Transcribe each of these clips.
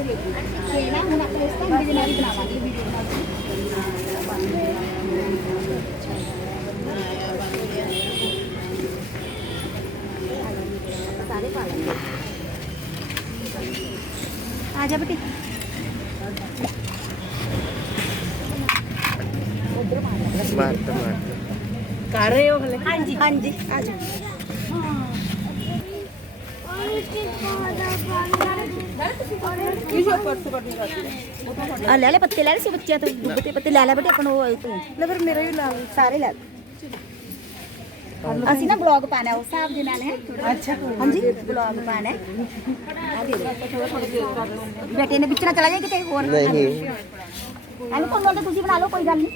ਤੇ ਨਾ ਹੁਣ ਆਪਾਂ ਇਸ ਤਰ੍ਹਾਂ ਵੀਡੀਓ ਨਾਲ ਬਣਾਵਾਂਗੇ ਵੀਡੀਓ ਨਾਲ ਸਾਰੇ ਪਾ ਲੈਂਗੇ ਆ ਜਾ ਬੇਟੀ ਮਾਰ ਕਰ ਰਹੇ ਹੋ ਹਲੇ ਹਾਂਜੀ ਹਾਂਜੀ ਆ ਜਾ ਲੈ ਲੈ ਪੱਤੇ ਲੈ ਲੈ ਸੀ ਬੱਚਿਆਂ ਤੋਂ ਦੁੱਧ ਤੇ ਪੱਤੇ ਲੈ ਲੈ ਬੇਟੇ ਆਪਣਾ ਉਹ ਤੂੰ ਲੈ ਫਿਰ ਮੇਰੇ ਵੀ ਲਾ ਸਾਰੇ ਲੈ ਅਸੀਂ ਨਾ ਬਲੌਗ ਪਾਣਾ ਉਸ ਹਿਸਾਬ ਦੇ ਨਾਲ ਹੈ ਅੱਛਾ ਹਾਂਜੀ ਬਲੌਗ ਪਾਣਾ ਆ ਦੇ ਬੇਟੇ ਨੇ ਵਿੱਚ ਨਾ ਚਲਾ ਜਾਏ ਕਿਤੇ ਹੋਰ ਨਹੀਂ ਐਨੂੰ ਕੋਲ ਤਾਂ ਤੁਸੀਂ ਬਣਾ ਲਓ ਕੋਈ ਗੱਲ ਨਹੀਂ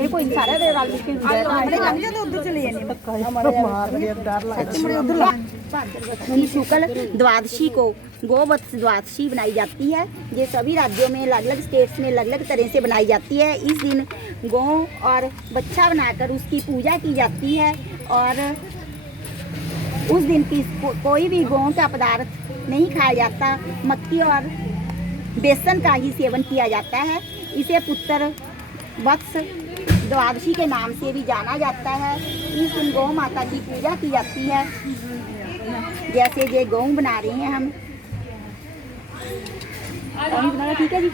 ਇਹ ਕੋਈ ਨਹੀਂ ਸਾਰਾ ਦੇ ਰਲ ਮਿਲ ਕੇ ਹੁੰਦਾ ਆਪਣੇ ਲੱਗ ਜਾਂਦੇ ਉਧਰ ਚਲੇ ਜਾਂਦੇ ਪੱਕਾ ਮਾਰ ਦੇ ਡਰ लगता है शुक्ल द्वादशी को गोवत्स द्वादशी बनाई जाती है। ये सभी राज्यों में अलग अलग स्टेट्स में अलग अलग तरह से बनाई जाती है। इस दिन गौ और बच्चा बनाकर उसकी पूजा की जाती है और उस दिन कोई भी गौ का पदार्थ नहीं खाया जाता। मक्खी और बेसन का ही सेवन किया जाता है। इसे पुत्र वत्स द्वादशी के नाम से भी जाना जाता है। इस दिन गौ माता की पूजा की जाती है। जैसे ये गौ बना रहे हैं हम ठीक है जी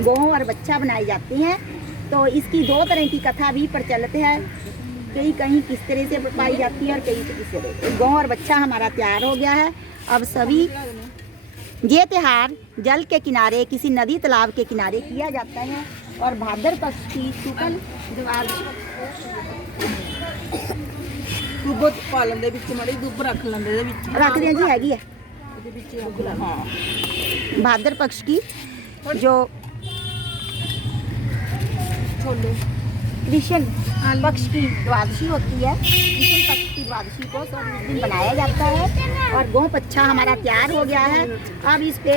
गौ और बच्चा बनाई जाती हैं। तो इसकी दो तरह की कथा भी प्रचलित है। कहीं कहीं किस तरह से पाई जाती है और कहीं से किस तरह से। गौ और बच्चा हमारा तैयार हो गया है। अब सभी ये त्योहार जल के किनारे किसी नदी तालाब के किनारे किया जाता है और भाद्र पक्ष की शुक्ल ਦੁੱਧ ਪਾ ਲੈਂਦੇ ਵਿੱਚ ਮੜੀ ਦੁੱਧ ਰੱਖ ਲੈਂਦੇ ਇਹਦੇ ਵਿੱਚ रख दें जी हैगी है ਇਹਦੇ ਵਿੱਚ ਰੱਖ ਲਾ ਹਾਂ भाद्र पक्ष की जो ਛੋਲੇ कृष्ण पक्ष की द्वादशी होती है। कृष्ण पक्ष की द्वादशी को तो उस दिन बनाया जाता है और गौ बच्चा हमारा तैयार हो गया है। अब इस पे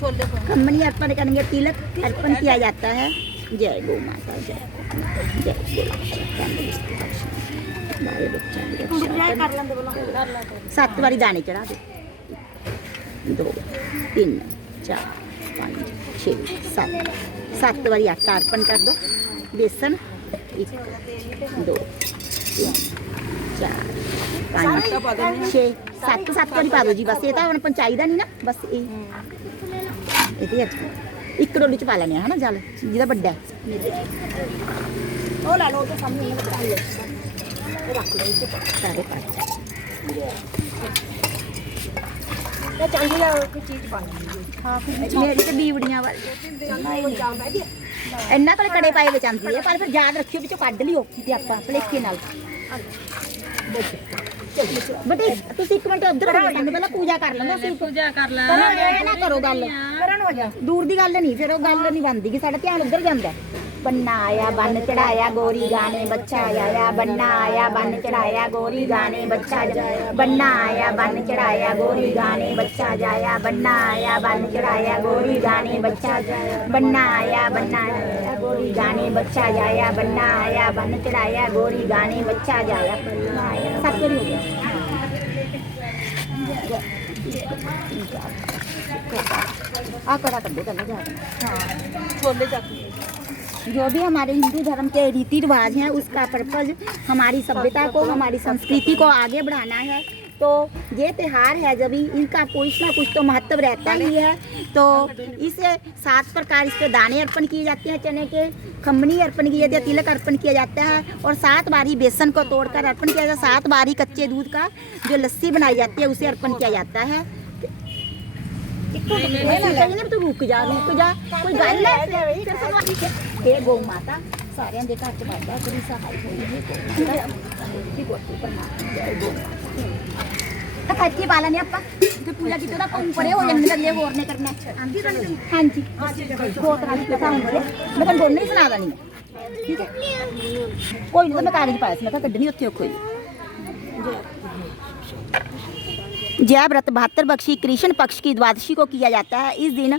ਛੋਲੇ खम्मनी अर्पण करेंगे, तिलक अर्पण किया जाता है। जय गौ माता जय बाल बच्चा 7 बारी दाने चढ़ा दे 2 3 4 5 6 7 7 बारी आटा अर्पण कर दो। बेसन 1 2 3 4 5 6 7 7 वाली पा दो जी। बस ये तो हम पंचाई का नहीं ना बस ये एक डोली च पा लेने है ना जल जिहदा बड़ा वो ला लो तो सामने रख लो सारे पा चांदी का कोई चीज पा हाँ मेरी तो बीवड़ियां वाली इन्ना कोले कड़े पाए ਵਿੱਚ ਆਂਦੀ ਹੈ ਪਰ ਫਿਰ ਯਾਦ ਰੱਖਿਓ ਵਿੱਚੋਂ ਕੱਢ ਲਿਓ ਤੇ ਆਪਾਂ ਭਲੇਖੇ ਨਾਲ ਬੇਟੇ ਤੁਸੀਂ ਇੱਕ ਮਿੰਟ ਉਧਰ ਹੋ ਜਾਂਦੇ ਪਹਿਲਾਂ ਪੂਜਾ ਕਰ ਲੈਂਦੇ ਅਸੀਂ ਪੂਜਾ ਕਰ ਲੈ ਇਹ ਨਾ ਕਰੋ ਗੱਲ ਕਰਨ ਹੋ ਜਾ ਦੂਰ ਦੀ ਗੱਲ ਨਹੀਂ ਫਿਰ ਉਹ ਗੱਲ ਨਹੀਂ ਬਣਦੀ ਕਿ ਸਾਡਾ ਧਿਆਨ ਉਧਰ ਜਾਂਦਾ। बन्ना आया बन चढ़ाया गोरी गाने बच्चा आया बन्ना आया बन चढ़ाया गोरी गाने बच्चा बन्ना आया बन चढ़ाया गोरी गाने बच्चा जाया बन्ना आया बन चढ़ाया गोरी गाने बच्चा बन्ना आया गोरी गाने बच्चा जाया बन्ना आया बन चढ़ाया गोरी गाने बच्चा जाया सब हो गया। आ कड़ा कर दो करना ਹਾਂ ਛੋਲੇ ਚੱਕ जो भी हमारे हिंदू धर्म के रीति रिवाज हैं उसका पर्पज हमारी सभ्यता को हमारी संस्कृति को आगे बढ़ाना है। तो ये त्यौहार है जब इनका कुछ ना कुछ तो महत्व रहता ही है। तो इसे 7 प्रकार इस पे दाने अर्पण किए जाते हैं, चने के खम्मनी अर्पण की जाती है, तिलक अर्पण किया जाता है और 7 बारी बेसन को तोड़कर अर्पण किया जाता है। 7 बारी कच्चे दूध का जो लस्सी बनाई जाती है उसे अर्पण किया जाता है। तो रुक जा कोई गल है। ये गौ माता सारे दे घर च बाबा बड़ी सहाय होई कच्ची पा लेने आप जो पूजा की तो परे हो जाने अगले होर ने करना हाँ जी 2 तरह की कथा होंगी मैं तुम दोनों ही सुना देनी ठीक है। कोई नहीं तो मैं कागज पाया मैं कड्ढनी उत्थे कोई जय व्रत 72 बख्शी कृष्ण पक्ष की द्वादशी को किया जाता है। इस दिन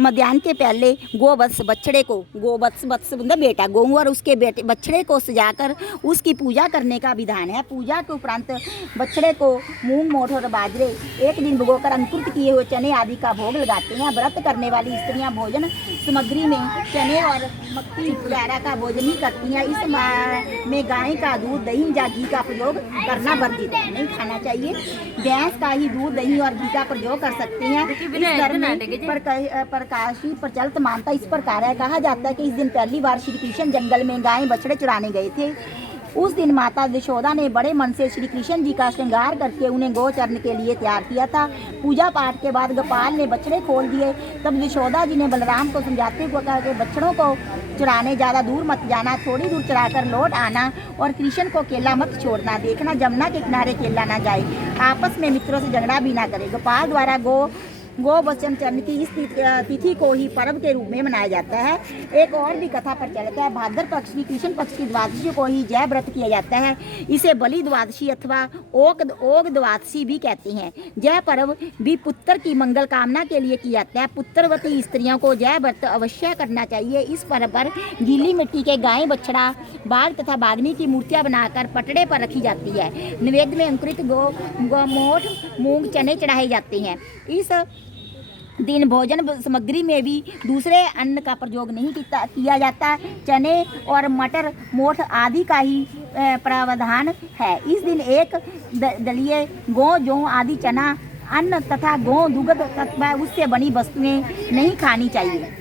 मध्याह्न के पहले गोवत्स बछड़े को, गोवत्स वत्स मतलब बेटा, गौ और उसके बेटे बछड़े को सजाकर उसकी पूजा करने का विधान है। पूजा के उपरांत बछड़े को मूंग मोठ और बाजरे एक दिन भिगोकर अंकुरित किए हुए चने आदि का भोग लगाते हैं। व्रत करने वाली स्त्रियां भोजन सामग्री में चने और मक्की वगैरह का भोजन ही करती हैं। इस में गाय का दूध, दही या घी का प्रयोग करना वर्जित है, नहीं खाना चाहिए। भैंस का ही दूध, दही और घी का प्रयोग कर सकते हैं। इस धर्म में प्रकाशी प्रचलित मानता इस प्रकार है। कहा जाता है कि इस दिन पहली बार श्री कृष्ण जंगल में गाय बछड़े चुराने गए थे। उस दिन माता यशोदा ने बड़े मन से श्री कृष्ण जी का श्रृंगार करके उन्हें गोचरण के लिए तैयार किया था। पूजा पाठ के बाद गोपाल ने बछड़े खोल दिए। तब यशोदा जी ने बलराम को समझाते हुए कहा कि बछड़ों को चुराने ज़्यादा दूर मत जाना, थोड़ी दूर चराकर लौट आना और कृष्ण को अकेला मत छोड़ना। देखना जमुना के किनारे अकेला ना जाए, आपस में मित्रों से झगड़ा भी ना करे। गोपाल द्वारा गोवचन चरण की इस तिथि को ही पर्व के रूप में मनाया जाता है। एक और भी कथा प्रचलित है। भाद्र पक्ष की कृष्ण पक्ष की द्वादशी को ही जय व्रत किया जाता है। इसे बलि द्वादशी अथवा ओग द्वादशी भी कहते हैं। जय पर्व भी पुत्र की मंगल कामना के लिए किया जाता है। पुत्रवती स्त्रियों को जय व्रत अवश्य करना चाहिए। इस पर्व पर गीली मिट्टी के गाय, बछड़ा, बाघ तथा बाघनी की मूर्तियां बनाकर पटड़े पर रखी जाती है। नैवेद्य में अंकुरित मोठ, मूंग, चने चढ़ाए जाते हैं। इस दिन भोजन सामग्री में भी दूसरे अन्न का प्रयोग नहीं किया जाता। चने और मटर, मोठ आदि का ही प्रावधान है। इस दिन एक दलिए, जौ आदि चना अन्न तथा दुग्ध तथा उससे बनी वस्तुएं नहीं खानी चाहिए।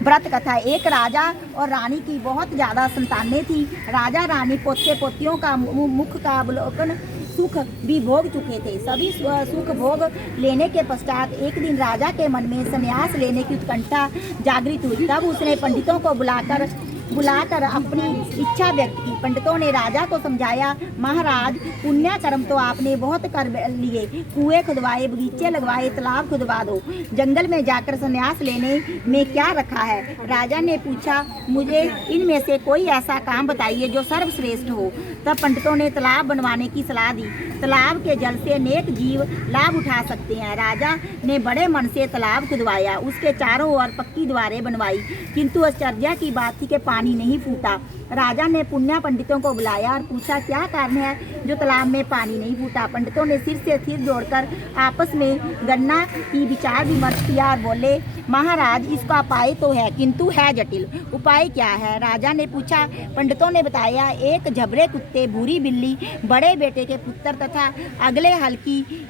व्रत कथा। एक राजा और रानी की बहुत ज़्यादा संतानें थी। राजा रानी पोते पोतियों का मुख का अवलोकन सुख भी भोग चुके थे। सभी सुख भोग लेने के पश्चात एक दिन राजा के मन में संन्यास लेने की उत्कंठा जागृत हुई। तब उसने पंडितों को बुलाकर अपनी इच्छा व्यक्त की। पंडितों ने राजा को समझाया, महाराज पुण्य कर्म तो आपने बहुत कर लिए, कुएं खुदवाए, बगीचे लगवाए, तालाब खुदवा दो, जंगल में जाकर संन्यास लेने में क्या रखा है। राजा ने पूछा, मुझे इनमें से कोई ऐसा काम बताइए जो सर्वश्रेष्ठ हो। तब पंडितों ने तालाब बनवाने की सलाह दी। तालाब के जल से नेक जीव लाभ उठा सकते हैं। राजा ने बड़े मन से तालाब खुदवाया, उसके चारों ओर पक्की दीवारें बनवाई, किंतु आश्चर्य की बात थी कि पानी नहीं फूटा। राजा ने पुण्य पंडितों को बुलाया और पूछा, क्या कारण है जो तालाब में पानी नहीं फूटा। पंडितों ने सिर से सिर जोड़कर आपस में गणना की, विचार विमर्श किया और बोले, महाराज इसका उपाय तो है किंतु है जटिल। उपाय क्या है? राजा ने पूछा। पंडितों ने बताया, एक झबरे कुत्ते, भूरी बिल्ली, बड़े बेटे के पुत्र तथा अगले हल की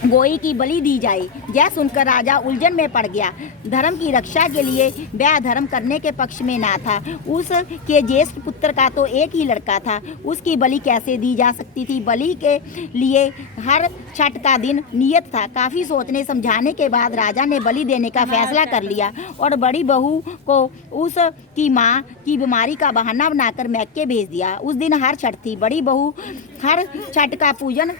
गोई की बलि दी जाए। यह सुनकर राजा उलझन में पड़ गया। धर्म की रक्षा के लिए वह धर्म करने के पक्ष में ना था। उसके ज्येष्ठ पुत्र का तो एक ही लड़का था, उसकी बलि कैसे दी जा सकती थी। बलि के लिए हर छठ का दिन नियत था। काफ़ी सोचने समझाने के बाद राजा ने बलि देने का फैसला कर लिया और बड़ी बहू को उसकी माँ की बीमारी का बहाना बनाकर मैके भेज दिया। उस दिन हर छठ थी। बड़ी बहू हर छठ का पूजन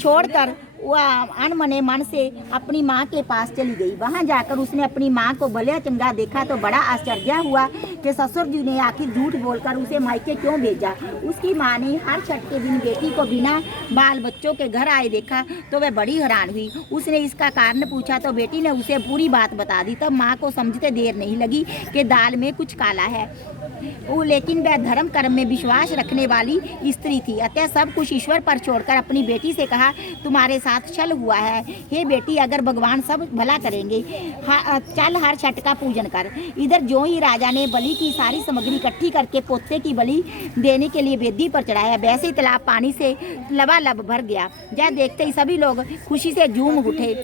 छोड़कर वह अनमने मन से अपनी माँ के पास चली गई। वहाँ जाकर उसने अपनी माँ को भले चंगा देखा तो बड़ा आश्चर्य हुआ कि ससुर जी ने आखिर झूठ बोलकर उसे मायके क्यों भेजा। उसकी माँ ने हर छठ के दिन बेटी को बिना बाल बच्चों के घर आए देखा तो वह बड़ी हैरान हुई। उसने इसका कारण पूछा तो बेटी ने उसे पूरी बात बता दी। तब माँ को समझते देर नहीं लगी कि दाल में कुछ काला है। लेकिन वह धर्म कर्म में विश्वास रखने वाली स्त्री थी, अतः सब कुछ ईश्वर पर छोड़कर अपनी बेटी से कहा, तुम्हारे साथ छल हुआ है। हे बेटी, अगर भगवान सब भला करेंगे, चल हर छठ का पूजन कर। इधर जो ही राजा ने बलि की सारी सामग्री इकट्ठी करके पोते की बलि देने के लिए वेदी पर चढ़ाया, वैसे ही तालाब पानी से लबालब भर गया। यह देखते ही सभी लोग खुशी से झूम उठे।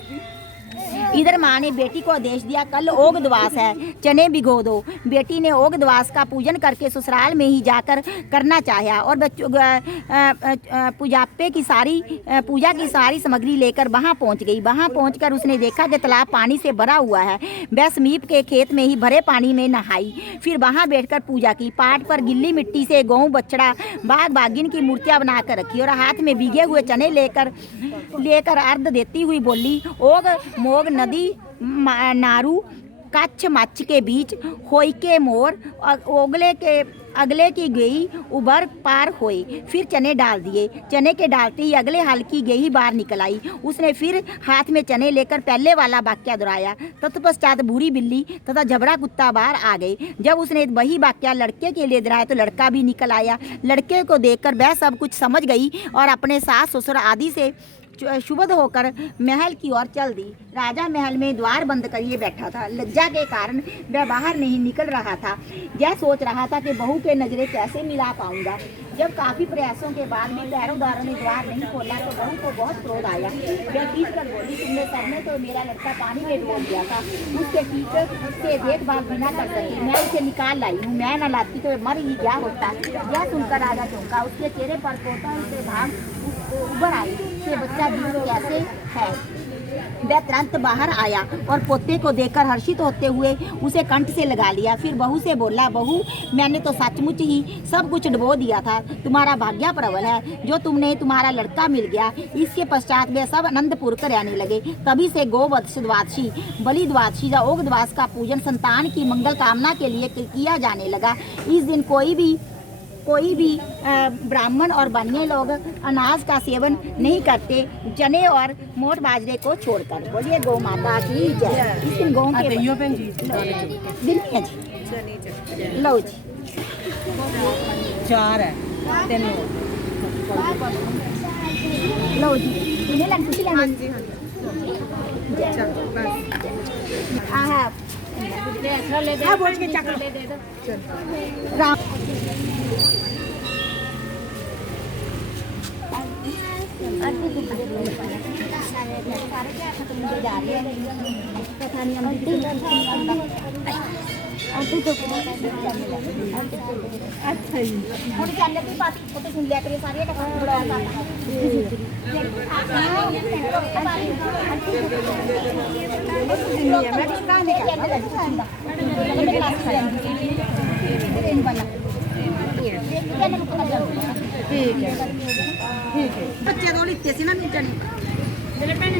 इधर माँ ने बेटी को आदेश दिया, कल ओग द्वास है, चने भिगो दो। बेटी ने ओग द्वास का पूजन करके ससुराल में ही जाकर करना चाहा और पूजा की सारी सामग्री लेकर वहाँ पहुँच गई। वहाँ पहुँचकर उसने देखा कि तालाब पानी से भरा हुआ है। वह समीप के खेत में ही भरे पानी में नहाई, फिर वहाँ बैठकर पूजा की। पाठ पर गिल्ली मिट्टी से गौ, बछड़ा, बाघ, बाघिन की मूर्तियाँ बनाकर रखी और हाथ में भीगे हुए चने लेकर अर्घ देती हुई बोली, ओग मोग नदी नारू कच्छ मच्छ के बीच होई के मोर और ओगले के अगले की गेही उबर पार होए, फिर चने डाल दिए। चने के डालते ही अगले हाल की गेही बाहर निकल आई। उसने फिर हाथ में चने लेकर पहले वाला वाक्या दोहराया। तत्पश्चात बूढ़ी बिल्ली तथा झबरा कुत्ता बाहर आ गए। जब उसने वही वाक्या लड़के के लिए दोहराया तो लड़का भी निकल आया। लड़के को देखकर वह सब कुछ समझ गई और अपने सास ससुर आदि से शुभद होकर महल की ओर चल दी। राजा महल में द्वार बंद करिए बैठा था। लज्जा के कारण वह बाहर नहीं निकल रहा था। यह सोच रहा था कि बहू के नजरें कैसे मिला पाऊंगा। जब काफी प्रयासों के बाद भी पैरोदारों ने द्वार नहीं खोला तो बहू को बहुत क्रोध आया। वह खींच कर बोली, तुमने करने तो मेरा लड़का पानी में डूब गया था, उसके टीचर से देखभाल भी ना कर सकी, मैं उसे निकाल लाई हूँ, मैं न लाती तो मर ही गया होता। यह सुनकर राजा चौंका। उसके चेहरे पर कोटा से भाग उभर आई कि बच्चा जीव कैसे है। वह तुरंत बाहर आया और पोते को देखकर हर्षित होते हुए उसे कंठ से लगा लिया। फिर बहू से बोला, बहू मैंने तो सचमुच ही सब कुछ डुबो दिया था, तुम्हारा भाग्य प्रबल है जो तुम्हारा लड़का मिल गया। इसके पश्चात वे सब आनंदपूर्वक रहने लगे। तभी से गोवत्स द्वादशी, बलि द्वादशी या ओग द्वादश का पूजन संतान की मंगल कामना के लिए किया जाने लगा। इस दिन कोई भी ब्राह्मण और बनिए लोग अनाज का सेवन नहीं करते, चने और मोट बाजरे को छोड़कर। बोलिए गौ माता की जय। इस दिन गौ के दिन है जी। लो जी 4 है 3 लो जी इन्हें लग खुशी लेना। बोल के चक्कर ले दे दो। राम अच्छा जी ਹੁਣ ਚੱਲ ਵੀ ਪਾਤੀ ਫੋਟੋ ਸੁਣ ਲਿਆ ਕਰੇ ਸਾਰੇ ਟੱਕਰ ਬੜਾ ठीक है बच्चे तो लिखते सी ना नीचे मेरे भैन